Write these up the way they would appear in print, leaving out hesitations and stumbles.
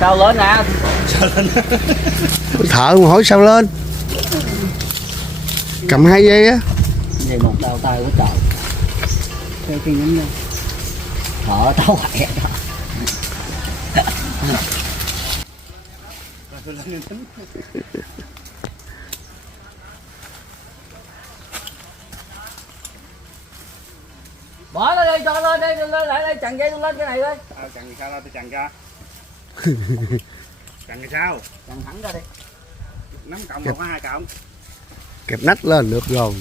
Sao lên nè. Sao lên? Thợ mà hỏi sao lên. Cầm 2 dây á. Vậy một đau tay của trời. Theo cái nhắm nha. Thợ tao khỏe đó. Bỏ nó đi, cho lên đi, lại đây chằng dây lên cái này đi. Chằng sao ra tôi chằng ra. Chằng thì sao? Chằng thẳng ra đi. 5 cộng hoặc có 2 cộng. Kẹp nách lên được rồi.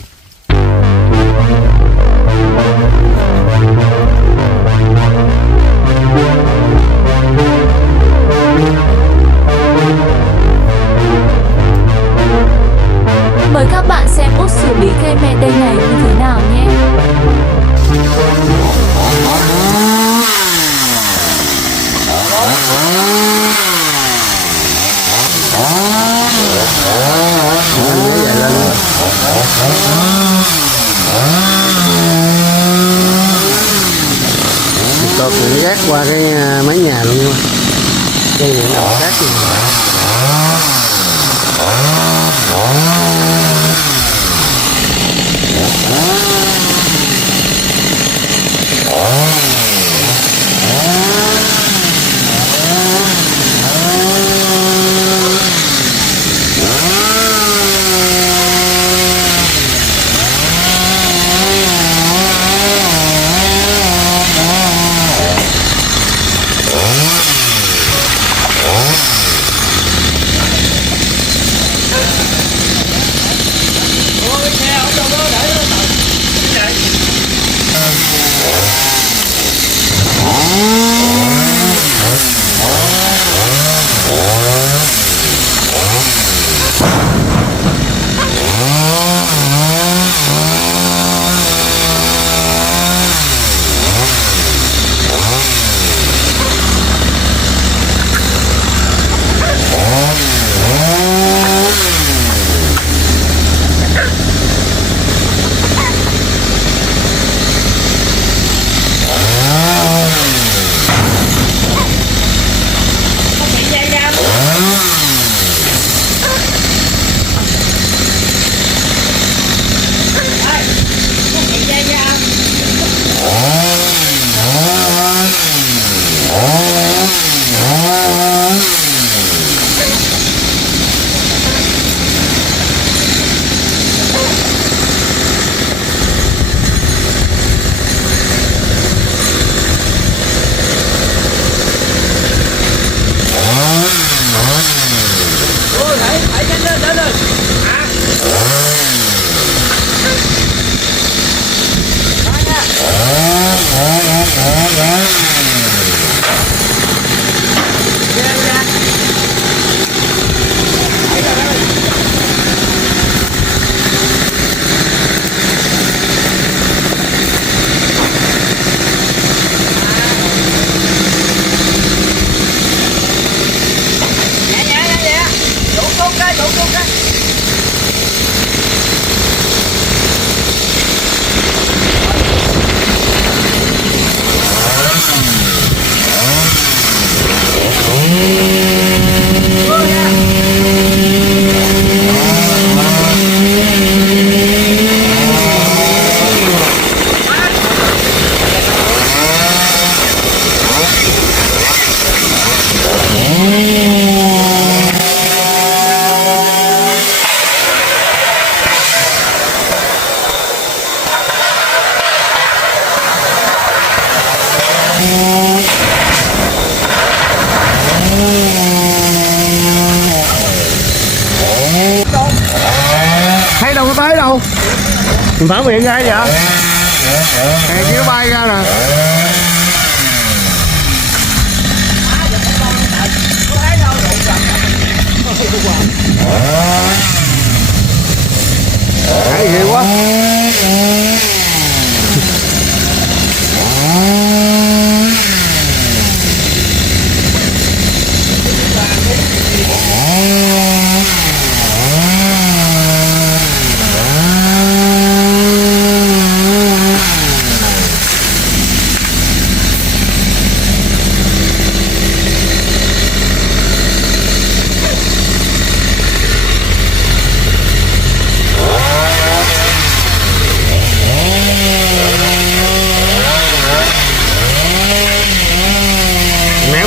Mời các bạn xem út xử lý cây me tây này như thế nào nhé. Tột này gác qua cái mái nhà luôn nha. Cây này nó gác luôn. Thấy đâu có tới đâu. Mình phản miệng ra vậy. Hè kia nó bay ra nè. Thấy ghê quá.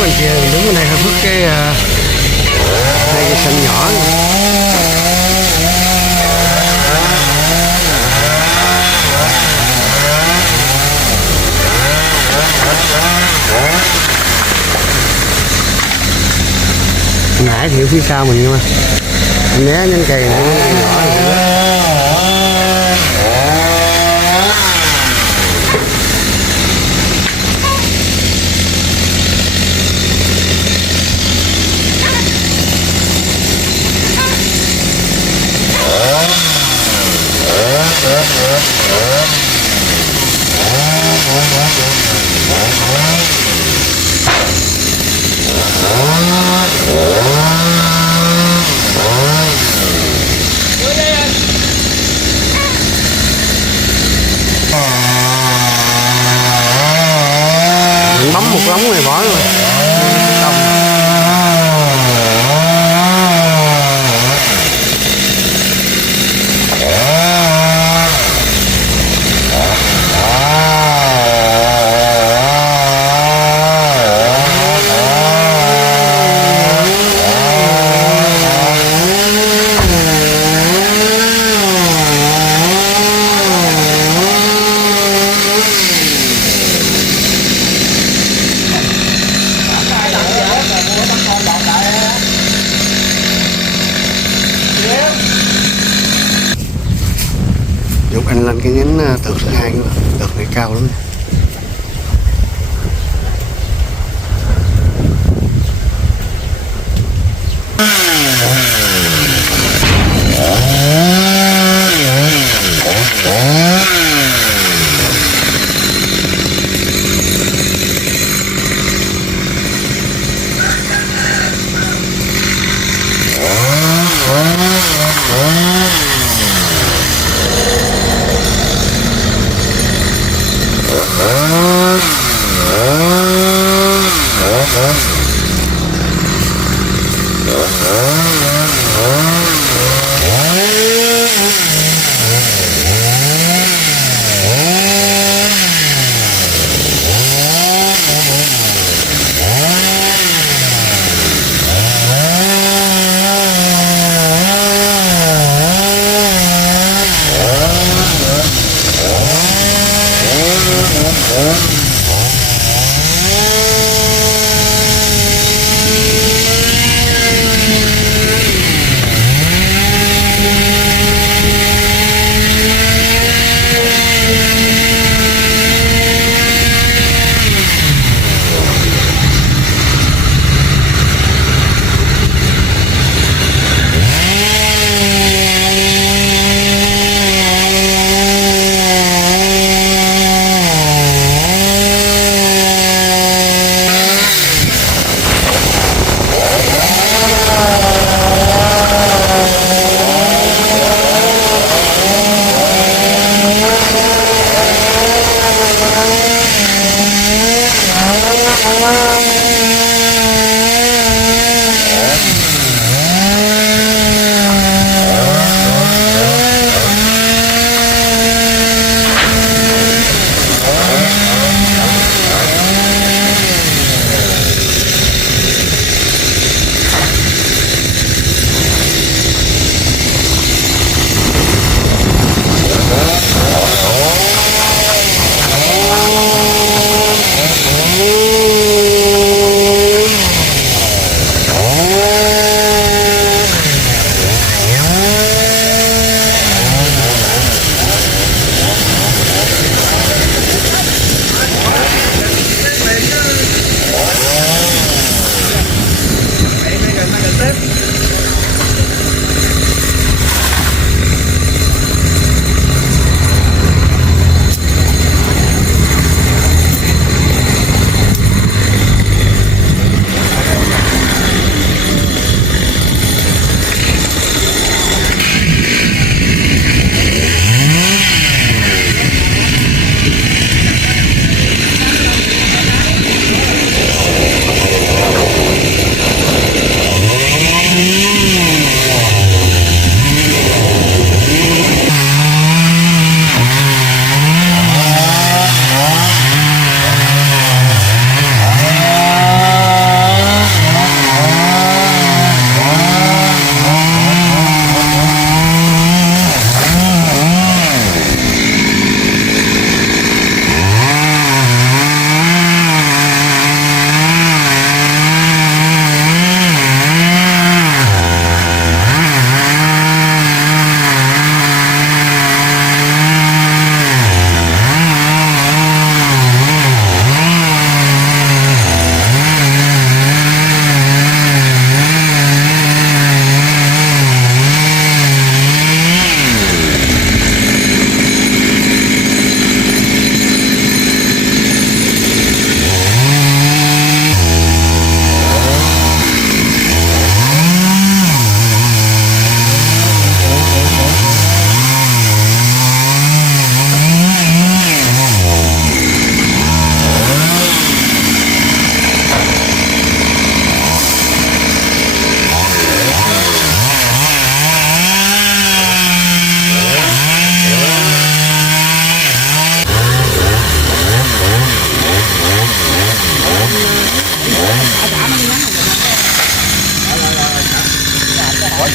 bên kia, mình đứng bên đây hơi phức cái hai cây xanh nhỏ. Nãy thì ở phía sau mình mà anh né nhánh cây này, nhánh cây nhỏ này. Mình bấm một ống này bỏ rồi. Dục anh lên cái nhánh tược thứ hai, tược này cao lắm.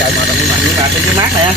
chạy mà đồng bằng nhưng mà cái mát nè.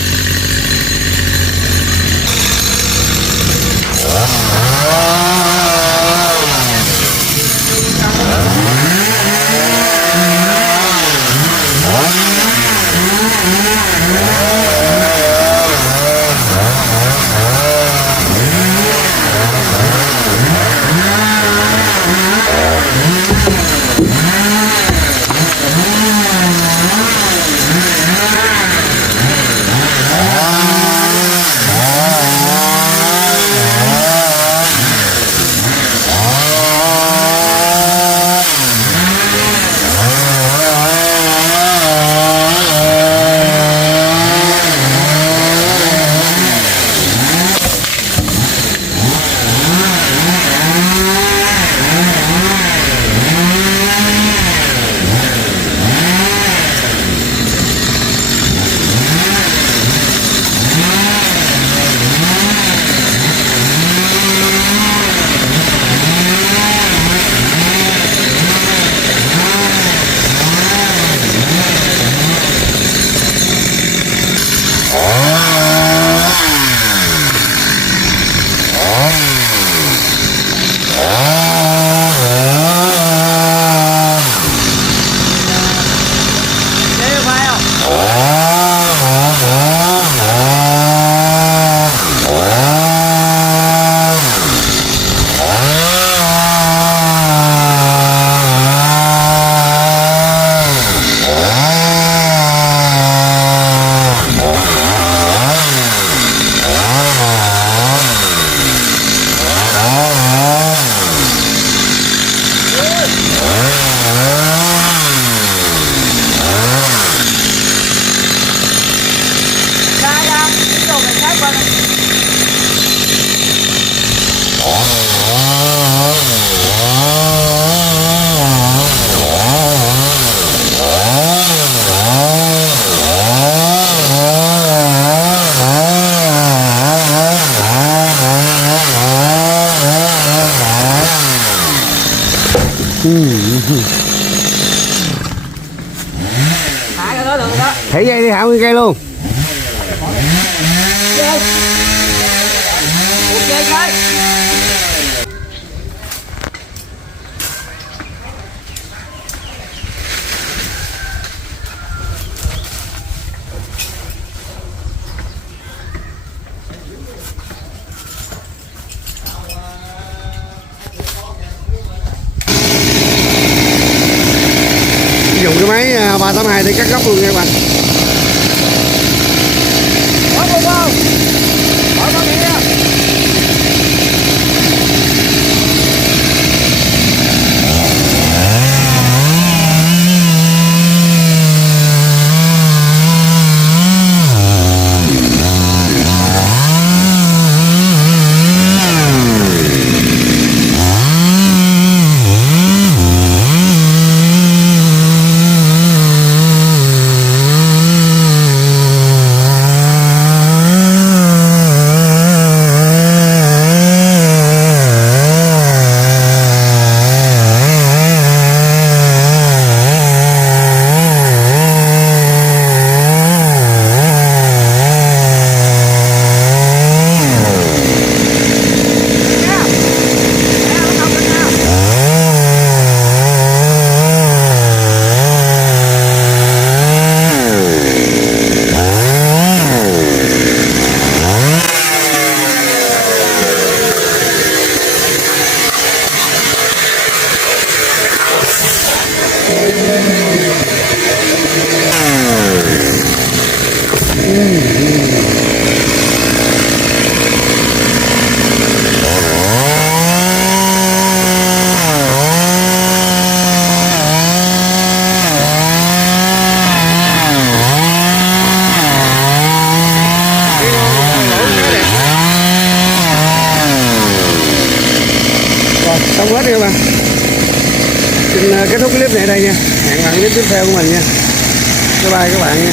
Thảy dây đi, thả nguyên cây luôn. Dùng cái máy 382 để cắt góc luôn nha các bạn. Xong hết đi các bạn. Xin kết thúc clip này đây nha. Hẹn bạn clip tiếp theo của mình nha. Bye bye các bạn nha.